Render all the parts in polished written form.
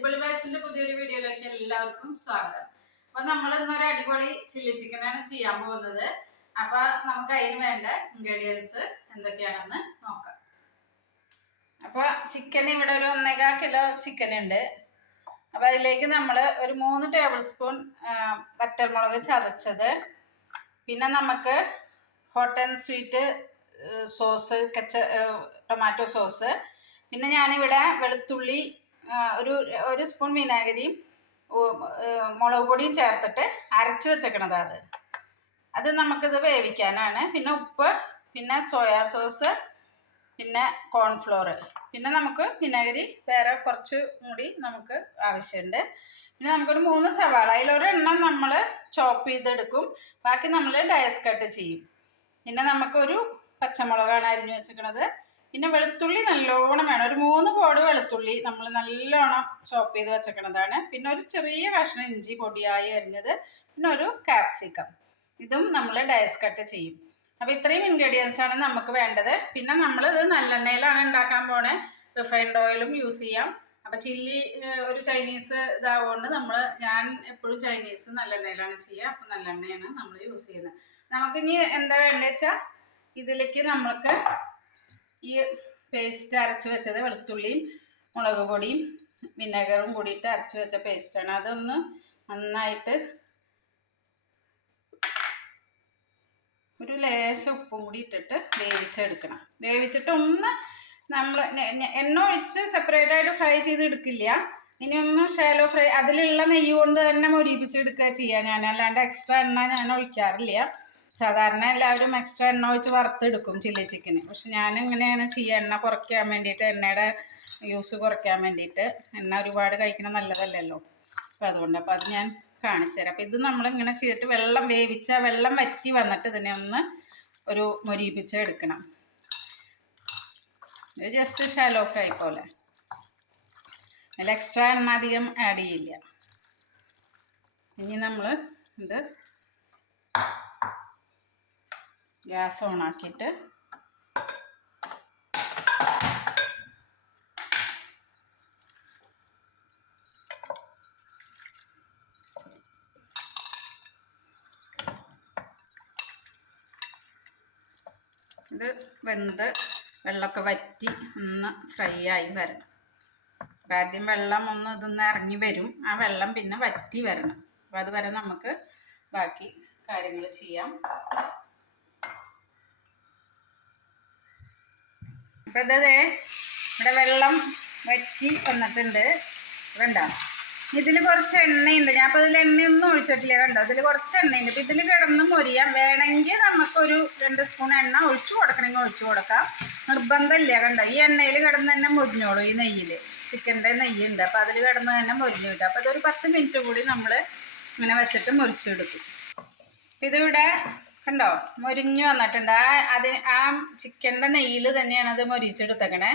അടിപൊളി വയസ്സിന്റെ പുതിയൊരു വീഡിയോയിലേക്ക് എല്ലാവർക്കും സ്വാഗതം. അപ്പൊ നമ്മൾ ഇന്നൊരു അടിപൊളി ചില്ലി ചിക്കനാണ് ചെയ്യാൻ പോകുന്നത്. അപ്പൊ നമുക്ക് അതിന് വേണ്ട ഇൻഗ്രീഡിയൻസ് എന്തൊക്കെയാണെന്ന് നോക്കാം. അപ്പൊ ചിക്കൻ ഇവിടെ ഒരു 1.25 കിലോ ചിക്കൻ ഉണ്ട്. അപ്പൊ അതിലേക്ക് നമ്മൾ ഒരു 3 ടേബിൾ സ്പൂൺ വറ്റൽമുളക് ചതച്ചത്, പിന്നെ നമുക്ക് hot and sweet sauce, tomato sauce, പിന്നെ ഞാനിവിടെ വെളുത്തുള്ളി ഒരു സ്പൂൺ വിനാഗിരിയും മുളക് പൊടിയും ചേർത്തിട്ട് അരച്ച് വെച്ചേക്കണത്. അത് നമുക്കിത് വേവിക്കാനാണ്. പിന്നെ ഉപ്പ്, പിന്നെ സോയാ സോസ്, പിന്നെ കോൺഫ്ലോർ, പിന്നെ നമുക്ക് വിനാഗിരി വേറെ കുറച്ച് കൂടി നമുക്ക് ആവശ്യമുണ്ട്. പിന്നെ നമുക്കൊരു 3 സവാള, അതിലൊരെണ്ണം നമ്മൾ ചോപ്പ് ചെയ്തെടുക്കും, ബാക്കി നമ്മൾ ഡയസ് കട്ട് ചെയ്യും. പിന്നെ നമുക്കൊരു പച്ചമുളകാണ് അരിഞ്ഞു വെച്ചിരിക്കുന്നത്. പിന്നെ വെളുത്തുള്ളി നല്ലോണം വേണം, ഒരു 3 പോട് വെളുത്തുള്ളി നമ്മൾ നല്ലോണം ചോപ്പ് ചെയ്ത് വെച്ചേക്കണതാണ്. പിന്നെ ഒരു ചെറിയ കഷ്ണം ഇഞ്ചി പൊടിയായി അരിഞ്ഞത്, പിന്നെ ഒരു ക്യാപ്സിക്കം, ഇതും നമ്മൾ ഡയസ് കട്ട് ചെയ്യും. അപ്പോൾ ഇത്രയും ഇൻഗ്രീഡിയൻസ് ആണ് നമുക്ക് വേണ്ടത്. പിന്നെ നമ്മളിത് നല്ലെണ്ണയിലാണ് ഉണ്ടാക്കാൻ പോണേ, റിഫൈൻഡ് ഓയിലും യൂസ് ചെയ്യാം. അപ്പോൾ ചില്ലി ഒരു ചൈനീസ് ഇതാവുകൊണ്ട് ഞാൻ എപ്പോഴും ചൈനീസ് നല്ലെണ്ണയിലാണ് ചെയ്യുക. അപ്പോൾ നല്ലെണ്ണയാണ് നമ്മൾ യൂസ് ചെയ്യുന്നത്. നമുക്കിനി എന്താ വേണ്ടത് വെച്ചാൽ, ഇതിലേക്ക് നമ്മൾക്ക് ഈ പേസ്റ്റ് അരച്ച് വെച്ചത്, വെളുത്തുള്ളിയും മുളക് പൊടിയും വിനെഗറും കൂടിയിട്ട് അരച്ച് വെച്ച പേസ്റ്റാണ്. അതൊന്ന് നന്നായിട്ട് ഒരു ലേശം ഉപ്പും കൂടി ഇട്ടിട്ട് വേവിച്ചെടുക്കണം. വേവിച്ചിട്ട് ഒന്ന് നമ്മൾ എണ്ണ ഒഴിച്ച് സെപ്പറേറ്റ് ആയിട്ട് ഫ്രൈ ചെയ്ത് എടുക്കില്ല. ഇനി ഒന്ന് ഷാലോ ഫ്രൈ, അതിലുള്ള നെയ്യ് കൊണ്ട് തന്നെ മൊരിപ്പിച്ചെടുക്കുക ചെയ്യുക. ഞാൻ അല്ലാണ്ട് എക്സ്ട്രാ എണ്ണ ഞാൻ ഒഴിക്കാറില്ല. സാധാരണ എല്ലാവരും എക്സ്ട്രാ എണ്ണ ഒഴിച്ച് വറുത്തെടുക്കും ചില്ലി ചിക്കന്. പക്ഷെ ഞാൻ ഇങ്ങനെയാണ് ചെയ്യുക, എണ്ണ കുറയ്ക്കാൻ വേണ്ടിയിട്ട്, എണ്ണയുടെ യൂസ് കുറയ്ക്കാൻ വേണ്ടിയിട്ട്. എണ്ണ ഒരുപാട് കഴിക്കണം നല്ലതല്ലല്ലോ. അപ്പം അതുകൊണ്ട് അത് ഞാൻ കാണിച്ചു തരാം. അപ്പം ഇത് നമ്മളിങ്ങനെ ചെയ്തിട്ട് വെള്ളം വറ്റി വന്നിട്ട് ഇതിനെ ഒന്ന് ഒരു മൊരിപ്പിച്ച് എടുക്കണം. ഇത് ജസ്റ്റ് ഷാലോ ഫ്രൈ പോലെ, അതിൽ എക്സ്ട്രാ എണ്ണ അധികം ആഡ് ചെയ്യില്ല. ഇനി നമ്മൾ ഇത് ഗ്യാസ് ഓണാക്കിയിട്ട് ഇത് വെന്ത് വെള്ളമൊക്കെ വറ്റി ഒന്ന് ഫ്രൈ ആയി വരണം. ആദ്യം വെള്ളം ഒന്ന് ഇതൊന്ന് ഇറങ്ങി വരും, ആ വെള്ളം പിന്നെ വറ്റി വരണം. അപ്പം അതുവരെ നമുക്ക് ബാക്കി കാര്യങ്ങൾ ചെയ്യാം. അപ്പം ഇതേ ഇവിടെ വെള്ളം വറ്റി വന്നിട്ടുണ്ട്. കണ്ടോ, ഇതിൽ കുറച്ച് എണ്ണയുണ്ട്. ഞാൻ അപ്പോൾ ഇതിൽ എണ്ണയൊന്നും ഒഴിച്ചിട്ടില്ല. കണ്ടോ, ഇതിൽ കുറച്ച് എണ്ണയുണ്ട്. അപ്പം ഇതിൽ കിടന്ന് മൊരിയാം. വേണമെങ്കിൽ നമുക്കൊരു 2 സ്പൂൺ എണ്ണ ഒഴിച്ചു കൊടുക്കണമെങ്കിൽ ഒഴിച്ചു കൊടുക്കാം, നിർബന്ധമില്ല. കണ്ടോ, ഈ എണ്ണയിൽ കിടന്ന് തന്നെ മൊരിഞ്ഞോളൂ. ഈ നെയ്യിൽ ചിക്കൻ്റെ നെയ്യുണ്ട്, അപ്പോൾ അതിൽ കിടന്ന് തന്നെ മൊരിഞ്ഞു കിട്ടും. അപ്പോൾ ഇതൊരു 10 മിനിറ്റ് കൂടി നമ്മൾ ഇങ്ങനെ വെച്ചിട്ട് മുറിച്ചെടുക്കും. ഇതിവിടെ കണ്ടോ മൊരിഞ്ഞു വന്നിട്ടുണ്ട്. ആ ചിക്കൻ്റെ നെയ്യിൽ തന്നെയാണ് അത് മൊരിച്ചെടുത്തേക്കണേ.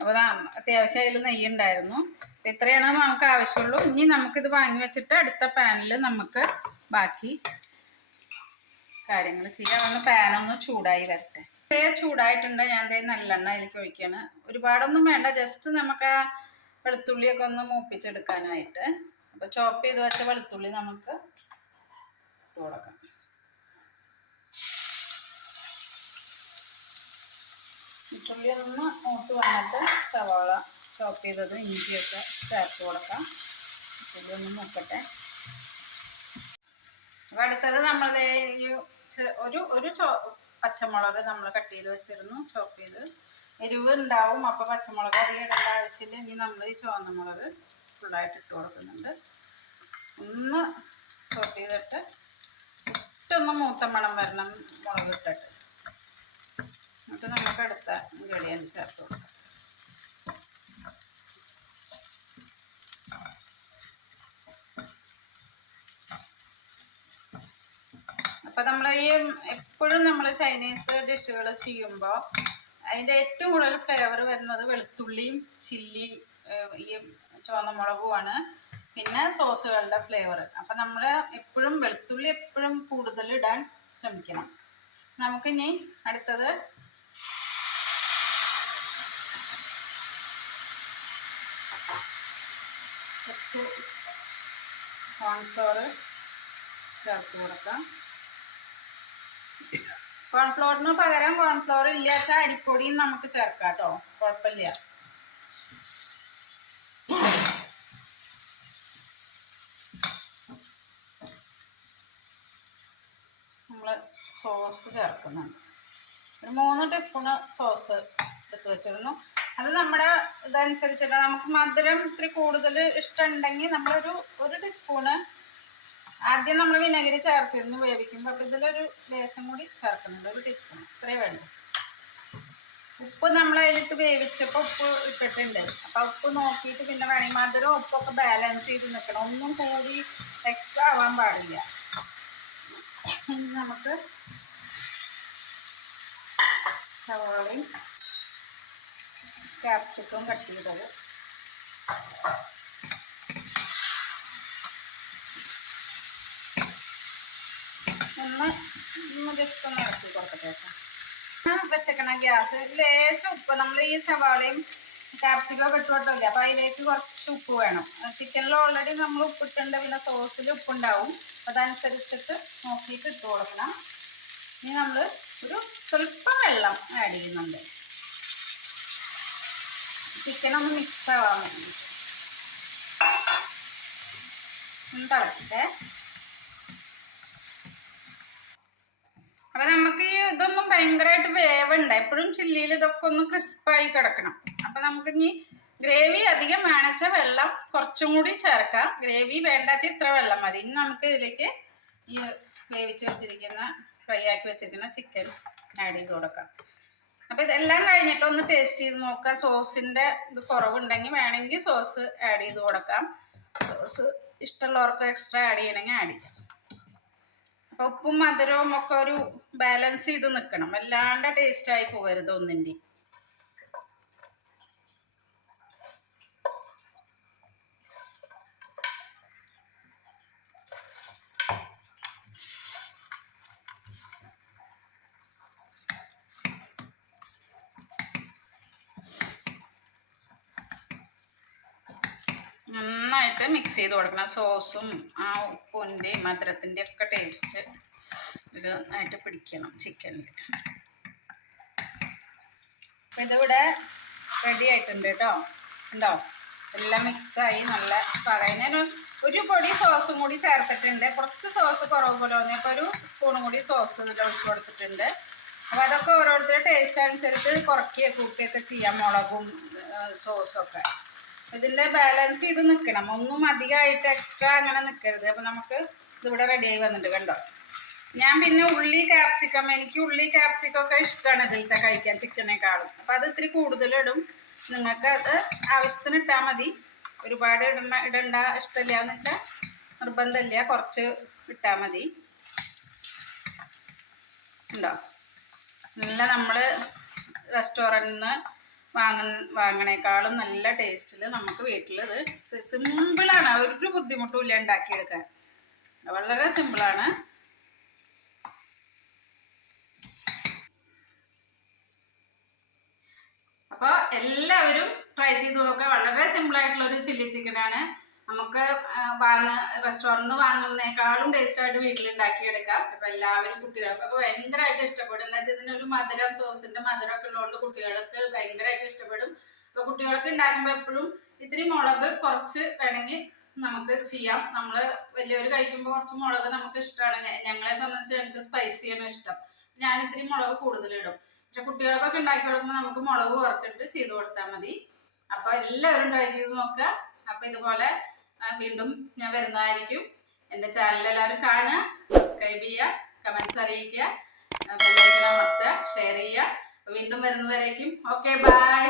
അപ്പോൾ അത്യാവശ്യം അതിൽ നെയ്യുണ്ടായിരുന്നു. അപ്പോൾ ഇത്രയാണ് നമുക്ക് ആവശ്യമുള്ളൂ. ഇനി നമുക്കിത് വാങ്ങി വെച്ചിട്ട് അടുത്ത പാനിൽ നമുക്ക് ബാക്കി കാര്യങ്ങൾ ചെയ്യാം. ഒന്ന് പാനൊന്ന് ചൂടായി വരട്ടെ. ചൂടായിട്ടുണ്ട്. ഞാൻ നല്ലെണ്ണ അതിലേക്ക് ഒഴിക്കുകയാണ്. ഒരുപാടൊന്നും വേണ്ട, ജസ്റ്റ് നമുക്ക് ആ വെളുത്തുള്ളിയൊക്കെ ഒന്ന് മൂപ്പിച്ചെടുക്കാനായിട്ട്. അപ്പോൾ ചോപ്പ് ചെയ്ത് വെച്ച വെളുത്തുള്ളി നമുക്ക് കൊടുക്കാം. വെളുത്തുള്ളി ഒന്ന് മൂത്ത് വന്നിട്ട് സവാള ചോപ്പ് ചെയ്തത്, ഇഞ്ചിയൊക്കെ ചേർത്ത് കൊടുക്കാം. വെളുത്തുള്ളി ഒന്ന് മൂക്കട്ടെ. അപ്പോൾ അടുത്തത് നമ്മൾ ഒരു പച്ചമുളക് നമ്മൾ കട്ട് ചെയ്ത് വെച്ചിരുന്നു, ചോപ്പ് ചെയ്ത്. എരിവ് ഉണ്ടാവും, അപ്പോൾ പച്ചമുളക് അധികം ഇടേണ്ട ആവശ്യമില്ല. ഇനി നമ്മൾ ഈ ചുവന്ന മുളക് ഫുള്ളായിട്ട് ഇട്ട് കൊടുക്കുന്നുണ്ട്. ഒന്ന് ചോപ്പ് ചെയ്തിട്ട് ഇഷ്ടൊന്ന് മൂത്ത മണം വരണം മുളക് ഇട്ടിട്ട്. എന്നിട്ട് നമുക്ക് അടുത്ത ഇൻഗ്രീഡിയൻസ് ചേർത്ത് കൊടുക്കാം. അപ്പം നമ്മൾ എപ്പോഴും നമ്മൾ ചൈനീസ് ഡിഷുകൾ ചെയ്യുമ്പോൾ അതിൻ്റെ ഏറ്റവും കൂടുതൽ ഫ്ലേവർ വരുന്നത് വെളുത്തുള്ളിയും ചില്ലി ഈ ചുവന്ന മുളകുമാണ്, പിന്നെ സോസുകളുടെ ഫ്ലേവർ. അപ്പം നമ്മൾ എപ്പോഴും വെളുത്തുള്ളി എപ്പോഴും കൂടുതൽ ഇടാൻ ശ്രമിക്കണം. നമുക്കിനി അടുത്തത് കുറച്ച് കോൺഫ്ലോർ ചേർത്ത് കൊടുക്കാം. കോൺഫ്ലോറിന് പകരം കോൺഫ്ലോർ ഇല്ലാത്ത അരിപ്പൊടിയും നമുക്ക് ചേർക്കാം കേട്ടോ, കുഴപ്പമില്ല. നമ്മൾ സോസ് ചേർക്കുന്നുണ്ട്. ഒരു 3 ടീസ്പൂണ് സോസ് എടുത്ത് വെച്ചിരുന്നു. അത് നമ്മുടെ ഇതനുസരിച്ചിട്ട് നമുക്ക് മധുരം ഇത്തിരി കൂടുതൽ ഇഷ്ടമുണ്ടെങ്കിൽ ഒരു ടീസ്പൂണ് ആദ്യം നമ്മൾ വിനെഗിരി ചേർത്തിരുന്നു വേവിക്കുമ്പോൾ. അപ്പോൾ ഇതിലൊരു ലേശം കൂടി ചേർക്കുന്നുണ്ട്, 1 ടീസ്പൂൺ, ഇത്രേ വേണ്ട. ഉപ്പ് നമ്മൾ അതിലിട്ട് വേവിച്ചപ്പോൾ ഉപ്പ് ഇട്ടിട്ടുണ്ട്. അപ്പോൾ ഉപ്പ് നോക്കിയിട്ട് പിന്നെ വേണമെങ്കിൽ മധുരം ഉപ്പൊക്കെ ബാലൻസ് ചെയ്ത് നിൽക്കണം, ഒന്നും കൂടി എക്സ്ട്രാ ആവാൻ പാടില്ല. ഇനി നമുക്ക് സവാളയും ക്യാപ്സിക്കം കട്ട് ചെയ്തത് ഒന്ന് ജസ്റ്റ് ഒന്ന് ഇറക്കി കൊടുക്കട്ടെ. വെച്ചേക്കണ ഗ്യാസ് ലേശം ഉപ്പ്, നമ്മൾ ഈ സവാളയും ക്യാപ്സിക്കം ഇട്ടുകൊണ്ടില്ല, അപ്പോൾ അതിലേക്ക് കുറച്ച് ഉപ്പ് വേണം. ചിക്കനിൽ ഓൾറെഡി നമ്മൾ ഉപ്പിട്ടുണ്ട്, പിന്നെ സോസിൽ ഉപ്പുണ്ടാവും, അതനുസരിച്ചിട്ട് നോക്കിയിട്ട് ഇട്ട് കൊടുക്കണം. ഇനി നമ്മൾ ഒരു സ്വല്പം വെള്ളം ആഡ് ചെയ്യുന്നുണ്ട്, ചിക്കനൊന്ന് മിക്സ് ആവാൻ വേണ്ടി. തിളക്കട്ടെ. അപ്പൊ നമുക്ക് ഈ ഇതൊന്നും ഭയങ്കരമായിട്ട് വേവുണ്ട്, എപ്പോഴും ചില്ലിയിൽ ഇതൊക്കെ ഒന്ന് ക്രിസ്പായി കിടക്കണം. അപ്പൊ നമുക്ക് ഇനി ഗ്രേവി അധികം വേണച്ചാൽ വെള്ളം കുറച്ചും കൂടി ചേർക്കാം. ഗ്രേവി വേണ്ടാച്ച ഇത്ര വെള്ളം മതി. ഇനി നമുക്ക് ഇതിലേക്ക് ഈ വേവിച്ച് വെച്ചിരിക്കുന്ന ഫ്രൈ ആക്കി വെച്ചിരിക്കുന്ന ചിക്കൻ ആഡ് ചെയ്ത് കൊടുക്കാം. അപ്പോൾ ഇതെല്ലാം കഴിഞ്ഞിട്ട് ഒന്ന് ടേസ്റ്റ് ചെയ്ത് നോക്കുക. സോസിൻ്റെ ഇത് കുറവുണ്ടെങ്കിൽ വേണമെങ്കിൽ സോസ് ആഡ് ചെയ്ത് കൊടുക്കാം. സോസ് ഇഷ്ടമുള്ളവർക്ക് എക്സ്ട്രാ ആഡ് ചെയ്യണമെങ്കിൽ ആഡ് ചെയ്യാം. അപ്പോൾ ഉപ്പും മധുരവും ഒക്കെ ഒരു ബാലൻസ് ചെയ്ത് നിൽക്കണം, വല്ലാണ്ട് ടേസ്റ്റായി പോകരുത് ഒന്നിൻ്റെ. നന്നായിട്ട് മിക്സ് ചെയ്ത് കൊടുക്കണം. സോസും ആ ഉപ്പിൻ്റെയും മധുരത്തിൻ്റെ ഒക്കെ ടേസ്റ്റ് ഇത് നന്നായിട്ട് പിടിക്കണം ചിക്കനിൽ. അപ്പം ഇതിവിടെ റെഡി ആയിട്ടുണ്ട് കേട്ടോ, ഉണ്ടോ? എല്ലാം മിക്സായി നല്ല പാകം. ഞാൻ ഒരു പൊടി സോസും കൂടി ചേർത്തിട്ടുണ്ട്, കുറച്ച് സോസ് കുറവ് പോലെ തോന്നി, അപ്പോൾ ഒരു സ്പൂണും കൂടി സോസ് ഇതിൽ ഒഴിച്ച് കൊടുത്തിട്ടുണ്ട്. അപ്പോൾ അതൊക്കെ ഓരോരുത്തരുടെ ടേസ്റ്റ് അനുസരിച്ച് കുറയ്ക്കുകയോ കൂട്ടുകയൊക്കെ ചെയ്യാം, മുളകും സോസൊക്കെ. ഇതിൻ്റെ ബാലൻസ് ചെയ്ത് നിൽക്കണം, ഒന്നും അധികമായിട്ട് എക്സ്ട്രാ അങ്ങനെ നിൽക്കരുത്. അപ്പോൾ നമുക്ക് ഇതിവിടെ റെഡിയായി വന്നിട്ട് കണ്ടോ. ഞാൻ പിന്നെ ഉള്ളി ക്യാപ്സിക്കം, എനിക്ക് ഉള്ളി ക്യാപ്സിക്കം ഒക്കെ ഇഷ്ടമാണ് ഇതിലത്തെ കഴിക്കാൻ ചിക്കനേക്കാളും. അപ്പോൾ അത് ഇത്തിരി കൂടുതലിടും. നിങ്ങൾക്ക് അത് ആവശ്യത്തിന് ഇട്ടാൽ മതി, ഒരുപാട് ഇടണ്ട ഇഷ്ടമില്ല എന്ന് വെച്ചാൽ നിർബന്ധമില്ല, കുറച്ച് ഇട്ടാൽ മതി. ഉണ്ടോ? നല്ല നമ്മൾ റെസ്റ്റോറൻറ്റിൽ നിന്ന് വാങ്ങണേക്കാളും നല്ല ടേസ്റ്റിൽ നമുക്ക് വീട്ടിലിത് സിമ്പിളാണ്, ഒരു ബുദ്ധിമുട്ടും ഇല്ല ഉണ്ടാക്കിയെടുക്കാൻ, വളരെ സിമ്പിളാണ്. അപ്പോൾ എല്ലാവരും ട്രൈ ചെയ്ത് നോക്കുക. വളരെ സിമ്പിളായിട്ടുള്ളൊരു ചില്ലി ചിക്കനാണ്. നമുക്ക് റെസ്റ്റോറൻറ്റിൽ നിന്ന് വാങ്ങുന്നതിനേക്കാളും ടേസ്റ്റായിട്ട് വീട്ടിലുണ്ടാക്കിയെടുക്കാം. അപ്പോൾ എല്ലാവരും കുട്ടികൾക്കൊക്കെ ഭയങ്കരമായിട്ട് ഇഷ്ടപ്പെടും. എന്താ വെച്ചാൽ ഇതിനൊരു മധുരം, സോസിൻ്റെ മധുരമൊക്കെ ഉള്ളതുകൊണ്ട് കുട്ടികൾക്ക് ഭയങ്കരമായിട്ട് ഇഷ്ടപ്പെടും. അപ്പോൾ കുട്ടികൾക്ക് ഉണ്ടാക്കുമ്പോൾ എപ്പോഴും ഇത്തിരി മുളക് കുറച്ച് വേണമെങ്കിൽ നമുക്ക് ചെയ്യാം. നമ്മൾ വലിയവർ കഴിക്കുമ്പോൾ കുറച്ച് മുളക് നമുക്ക് ഇഷ്ടമാണ്. ഞങ്ങളെ സംബന്ധിച്ച് ഞങ്ങൾക്ക് സ്പൈസിയാണ് ഇഷ്ടം, ഞാൻ ഇത്തിരി മുളക് കൂടുതലിടും. പക്ഷെ കുട്ടികൾക്കൊക്കെ ഉണ്ടാക്കി കൊടുക്കുമ്പോൾ നമുക്ക് മുളക് കുറച്ചിട്ട് ചെയ്ത് കൊടുത്താൽ മതി. അപ്പോൾ എല്ലാവരും ട്രൈ ചെയ്ത് നോക്കുക. അപ്പോൾ ഇതുപോലെ വീണ്ടും ഞാൻ വരുന്നതായിരിക്കും. എൻ്റെ ചാനൽ എല്ലാവരും കാണുക, സബ്സ്ക്രൈബ് ചെയ്യുക, കമൻസ് അറിയിക്കുക, ബെൽ ഐക്കൺ അമർത്തുക, ഷെയർ ചെയ്യുക. വീണ്ടും വരുന്നവരേക്കും ഓക്കെ, ബൈ.